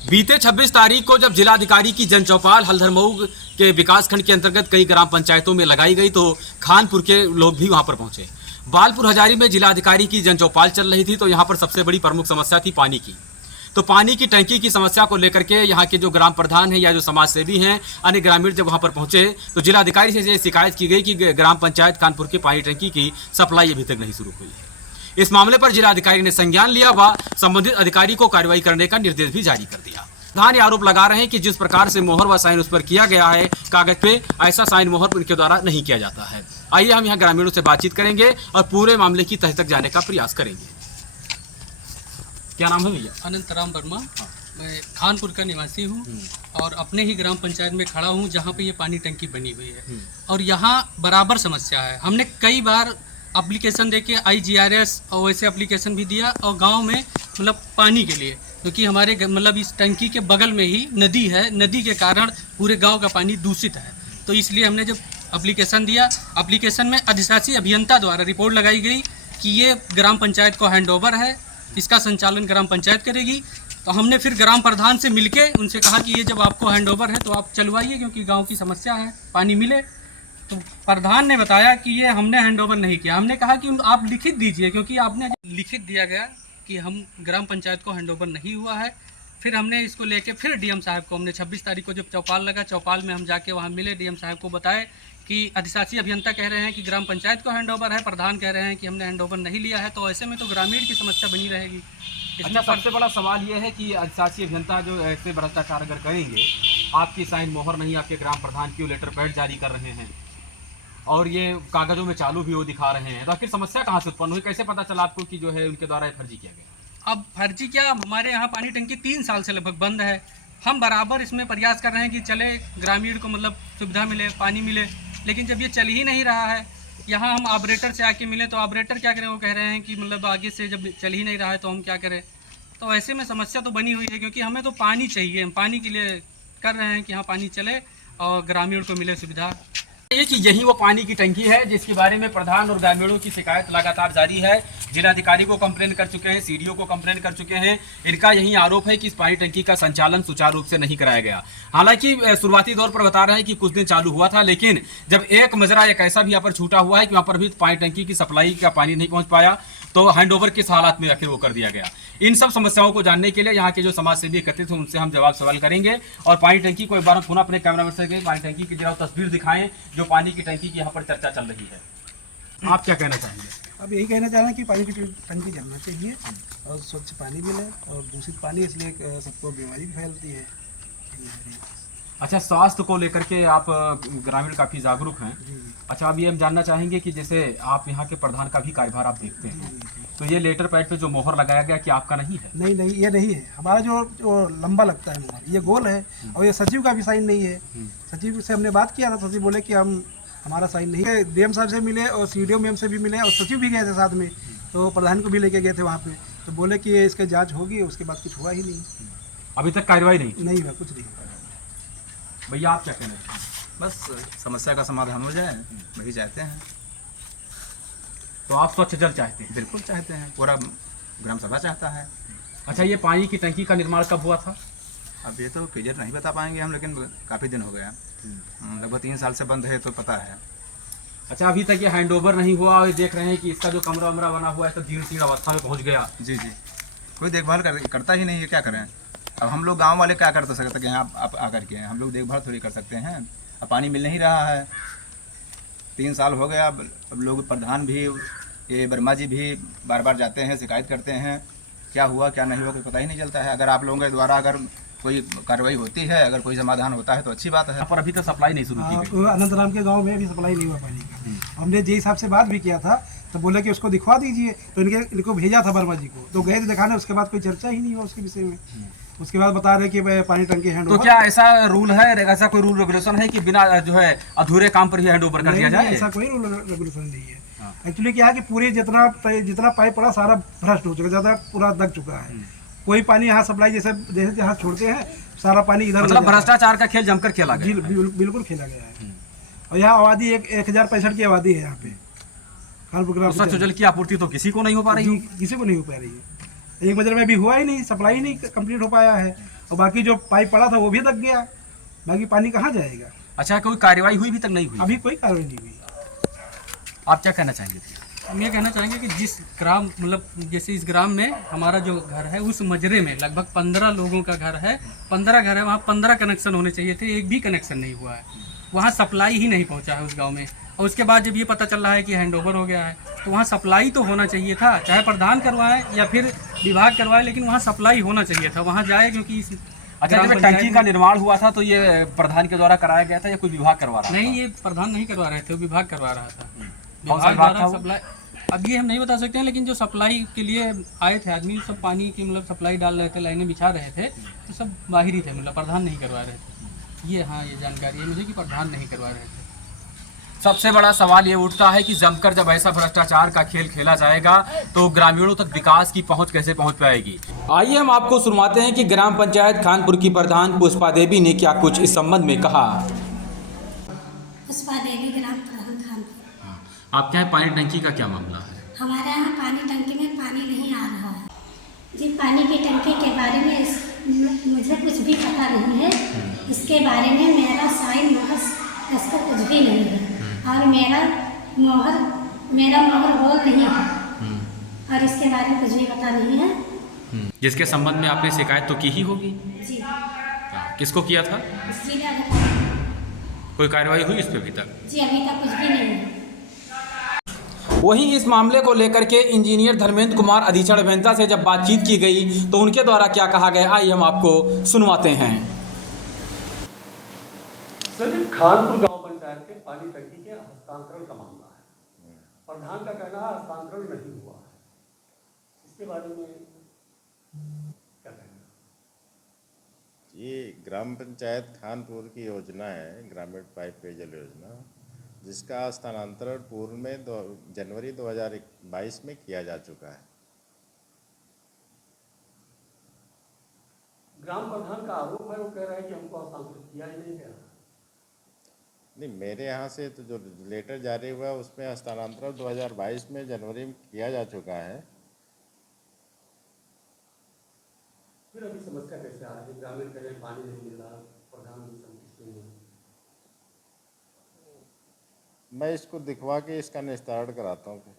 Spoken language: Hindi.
बीते 26 तारीख को जब जिलाधिकारी की जन चौपाल हल्दर मऊ के विकासखंड के अंतर्गत कई ग्राम पंचायतों में लगाई गई तो खानपुर के लोग भी वहां पर पहुंचे। बालपुर हजारी में जिलाधिकारी की जन चौपाल चल रही थी तो यहां पर सबसे बड़ी प्रमुख समस्या थी पानी की। तो पानी की टंकी की समस्या को लेकर के यहाँ के जो ग्राम प्रधान हैं या जो समाज सेवी हैं अन्य ग्रामीण जब वहाँ पर पहुँचे तो जिलाधिकारी से शिकायत की गई कि ग्राम पंचायत खानपुर की पानी टंकी की सप्लाई अभी तक नहीं शुरू हुई है। इस मामले पर जिलाधिकारी ने संज्ञान लिया व संबंधित अधिकारी को कार्रवाई करने का निर्देश भी जारी कर दिया। प्रधान ये आरोप लगा रहे हैं कि जिस प्रकार से मोहर व साइन उस पर किया गया है कागज पे, ऐसा साइन मोहर उनके द्वारा नहीं किया जाता है। आइए हम यहाँ ग्रामीणों से बातचीत करेंगे और पूरे मामले की तह तक जाने का प्रयास करेंगे। क्या नाम है भैया? अनंतराम वर्मा। मैं खानपुर का निवासी हूँ और अपने ही ग्राम पंचायत में खड़ा हूँ जहाँ पे ये पानी टंकी बनी हुई है और यहाँ बराबर समस्या है। हमने कई बार एप्लीकेशन देके IGRS और वैसे एप्लीकेशन भी दिया और गांव में मतलब पानी के लिए, क्योंकि हमारे मतलब इस टंकी के बगल में ही नदी है, नदी के कारण पूरे गांव का पानी दूषित है। तो इसलिए हमने जब एप्लीकेशन दिया, एप्लीकेशन में अधिशासी अभियंता द्वारा रिपोर्ट लगाई गई कि ये ग्राम पंचायत को हैंडओवर है, इसका संचालन ग्राम पंचायत करेगी। तो हमने फिर ग्राम प्रधान से मिलके उनसे कहा कि ये जब आपको हैंडओवर है तो आप चलवाइए, क्योंकि गांव की समस्या है, पानी मिले। तो प्रधान ने बताया कि ये हमने हैंडओवर नहीं किया। हमने कहा कि आप लिखित दीजिए, क्योंकि आपने लिखित दिया गया कि हम ग्राम पंचायत को हैंडओवर नहीं हुआ है। फिर हमने इसको लेके फिर DM साहब को हमने 26 तारीख को जब चौपाल लगा, चौपाल में हम जाके वहाँ मिले, DM साहब को बताए कि अधिशासी अभियंता कह रहे हैं कि ग्राम पंचायत को हैंडओवर है, प्रधान कह रहे हैं कि हमने हैंडओवर नहीं लिया है। तो ऐसे में तो ग्रामीण की समस्या बनी रहेगी। अच्छा, सबसे बड़ा सवाल ये है कि अधिशासी अभियंता जो ऐसे भ्रष्टाचार अगर करेंगे, आपकी साइन मोहर नहीं, आपके ग्राम प्रधान की लेटर पैड जारी कर रहे हैं और ये कागजों में चालू भी वो दिखा रहे हैं, तो आखिर समस्या कहाँ से उत्पन्न हुई? कैसे पता चला आपको कि जो है उनके द्वारा फर्जी किया गया? अब फर्जी क्या, हमारे यहाँ पानी टंकी 3 साल से लगभग बंद है। हम बराबर इसमें प्रयास कर रहे हैं कि चले ग्रामीण को मतलब सुविधा मिले, पानी मिले, लेकिन जब ये चल ही नहीं रहा है, यहाँ हम ऑपरेटर से आके मिले तो ऑपरेटर क्या करें, वो कह रहे हैं कि मतलब आगे से जब चल ही नहीं रहा है तो हम क्या करें। तो ऐसे में समस्या तो बनी हुई है, क्योंकि हमें तो पानी चाहिए, हम पानी के लिए कर रहे हैं कि हाँ पानी चले और ग्रामीण को मिले सुविधा। ये कि यही वो पानी की टंकी है जिसके बारे में प्रधान और ग्रामीणों की शिकायत लगातार जारी है। जिलाधिकारी को कंप्लेन कर चुके हैं, CDO को कंप्लेन कर चुके हैं। इनका यही आरोप है कि इस पानी टंकी का संचालन सुचारू रूप से नहीं कराया गया। हालांकि शुरुआती दौर पर बता रहे हैं कि कुछ दिन चालू हुआ था, लेकिन जब एक मजरा एक ऐसा भी यहाँ पर छूटा हुआ है कि वहाँ पर भी पानी टंकी की सप्लाई का पानी नहीं पहुँच पाया, तो हैंडओवर किस हालात में आखिर वो कर दिया गया। इन सब समस्याओं को जानने के लिए यहाँ के जो समाज सेवी एकत्रित हैं उनसे हम जवाब सवाल करेंगे और पानी टंकी को एक बार पुनः अपने कैमरा से पानी टंकी की जरा तस्वीर दिखाएं जो पानी की टंकी की यहाँ पर चर्चा चल रही है। आप क्या कहना चाहेंगे? अब यही कहना चाह रहे हैं कि पानी की टंकी चलना चाहिए और स्वच्छ पानी मिले, और दूषित पानी इसलिए सबको बीमारी भी फैलती है। अच्छा, स्वास्थ्य को लेकर के आप ग्रामीण काफ़ी जागरूक हैं। अच्छा, अब ये हम जानना चाहेंगे कि जैसे आप यहाँ के प्रधान का भी कार्यभार आप देखते हैं, तो ये लेटर पैड पे जो मोहर लगाया गया कि आपका नहीं है? नहीं, ये नहीं है हमारा। जो लंबा लगता है मोहर, ये गोल है और ये सचिव का भी साइन नहीं है। सचिव से हमने बात किया था, सचिव बोले कि हमारा साइन नहीं है। DM साहब से मिले और CDO मैम से भी मिले और सचिव भी गए थे साथ में, तो प्रधान को भी लेके गए थे वहाँ पे, तो बोले कि इसका जाँच होगी, उसके बाद कुछ हुआ ही नहीं। अभी तक कार्रवाई नहीं हुआ, कुछ नहीं हुआ। भैया आप क्या कहना चाहेंगे? बस समस्या का समाधान हो जाए वही चाहते हैं। तो आप स्वच्छ जल चाहते हैं? बिल्कुल चाहते हैं, पूरा ग्राम सभा चाहता है। अच्छा, ये पानी की टंकी का निर्माण कब हुआ था? अब ये तो क्लियर नहीं बता पाएंगे हम, लेकिन काफ़ी दिन हो गया, लगभग 3 साल से बंद है तो पता है। अच्छा, अभी तक ये हैंडओवर नहीं हुआ और देख रहे हैं कि इसका जो कमरा वमरा बना हुआ है तो जीर्ण अवस्था में पहुँच गया। जी, कोई देखभाल करता ही नहीं है, क्या करें। अब हम लोग गांव वाले क्या कर सकते हैं, आप आकर के हम लोग देखभाल थोड़ी कर सकते हैं। अब पानी मिल नहीं रहा है, 3 साल हो गया। अब लोग प्रधान भी, ये वर्मा जी भी बार बार जाते हैं, शिकायत करते हैं, क्या हुआ क्या नहीं हुआ कुछ पता ही नहीं चलता है। अगर आप लोगों के द्वारा अगर कोई कार्रवाई होती है, अगर कोई समाधान होता है तो अच्छी बात है। पर अभी तक सप्लाई नहीं शुरू की गई। अनंतराम के गांव में अभी सप्लाई नहीं हुआ पानी का। हमने JE साहब से बात भी किया था, तो बोले कि उसको दिखवा दीजिए, तो इनको भेजा था वर्मा जी को, तो गए थे दिखाने, उसके बाद कोई चर्चा ही नहीं हुआ उसके विषय में। उसके बाद बता रहे कि पानी टंकी हैंडओवर। तो क्या ऐसा रूल है, ऐसा कोई रूल रेगुलेशन है कि बिना जो है अधूरे काम पर ही हैंडओवर कर दिया जाए? ऐसा कोई रूल रेगुलेशन नहीं है। एक्चुअली क्या है कि पूरे जितना पाइप पड़ा सारा भ्रष्ट हो चुका, ज़्यादा पूरा दब चुका है। कोई पानी यहाँ सप्लाई जैसे जहाँ छोड़ते हैं सारा पानी इधर, मतलब भ्रष्टाचार का खेल जमकर खेला गया। बिल्कुल खेला गया है। और यहाँ आबादी 1065 की आबादी है यहाँ पे। स्वच्छ जल की आपूर्ति तो किसी को नहीं हो पा रही है? किसी को नहीं हो पा रही है। एक मजर में अभी हुआ ही नहीं, सप्लाई नहीं कंप्लीट हो पाया है, और बाकी जो पाइप पड़ा था वो भी दब गया, बाकी पानी कहाँ जाएगा। अच्छा, कोई कार्रवाई हुई भी तक नहीं हुई? अभी कोई कार्रवाई नहीं हुई। आप क्या कहना चाहेंगे? हम ये कहना चाहेंगे कि जिस ग्राम मतलब जैसे इस ग्राम में हमारा जो घर है उस मजरे में लगभग 15 लोगों का घर है, 15 घर है, वहाँ 15 कनेक्शन होने चाहिए थे, एक भी कनेक्शन नहीं हुआ है, वहाँ सप्लाई ही नहीं पहुँचा है उस गांव में। और उसके बाद जब ये पता चल रहा है कि हैंडओवर हो गया है तो वहाँ सप्लाई तो होना चाहिए था, चाहे प्रधान करवाए या फिर विभाग करवाए, लेकिन वहाँ सप्लाई होना चाहिए था, वहाँ जाए, क्योंकि इस अच्छा, ग्राम जब पंचायत टंकी में- का निर्माण हुआ था तो ये प्रधान के द्वारा कराया गया था या कोई विभाग करवा रहा नहीं, ये प्रधान नहीं करवा रहे थे, वो विभाग करवा रहा था। कौन सा विभाग विभाग द्वारा था वो? सप्लाई अब ये हम नहीं बता सकते हैं, लेकिन जो सप्लाई के लिए आए थे आदमी सब पानी की मतलब सप्लाई डाल रहे थे, लाइनें बिछा रहे थे, तो सब बाहर ही थे, मतलब प्रधान नहीं करवा रहे थे। ये हाँ, ये जानकारी है मुझे कि प्रधान नहीं करवा रहे थे। सबसे बड़ा सवाल ये उठता है कि जमकर जब ऐसा भ्रष्टाचार का खेल खेला जाएगा तो ग्रामीणों तक विकास की पहुंच कैसे पहुंच पाएगी। आइए हम आपको सुनवाते हैं कि ग्राम पंचायत खानपुर की प्रधान पुष्पा देवी ने क्या कुछ इस संबंध में कहा। पुष्पा देवी, ग्राम प्रधान खानपुर। आपके यहाँ पानी टंकी का क्या मामला है? हमारे यहाँ पानी टंकी में पानी नहीं आ रहा है जी। पानी की टंकी के बारे में मुझे कुछ भी पता नहीं है, इसके बारे में मेरा साइन मोहर दस्तखत कुछ भी नहीं है, और मेरा मोहर गोल नहीं है, और इसके बारे में कुछ भी पता नहीं है जिसके संबंध में आपने शिकायत तो की ही होगी। जी। किसको किया था? जिला अधिकारी कोई कार्रवाई हुई इस पे अभी तक? जी, अभी तक कुछ भी नहीं है। वहीं इस मामले को लेकर के इंजीनियर धर्मेंद्र कुमार अधीक्षण अभियंता से जब बातचीत की गई तो उनके द्वारा क्या कहा गया, आइए हम आपको सुनवाते हैं। सर, खानपुर गांव पंचायत के पानी टंकी के हस्तांतरण का मामला है। प्रधान का कहना है हस्तांतरण नहीं हुआ है, इसके बारे में क्या कहना? ये ग्राम पंचायत खानपुर की योजना है, ग्रामीण पाइप पेयजल योजना, जिसका हस्तांतरण पूर्व में जनवरी 2022 में किया जा चुका है। ग्राम प्रधान का आरोप है, वो कह रहा है कि हमको हस्तांतरित किया ही नहीं गया। नहीं, मेरे यहाँ से तो जो लेटर जारी हुआ उसमें हस्तांतरण 2022 में जनवरी में किया जा चुका है। फिर अभी समस्या कैसे आ रही है? ग्रामीण कह रहे पानी नहीं मिल रहा, प्रधान भी संतुष्ट नहीं है। मैं इसको दिखवा के इसका निस्तारण कराता हूँ।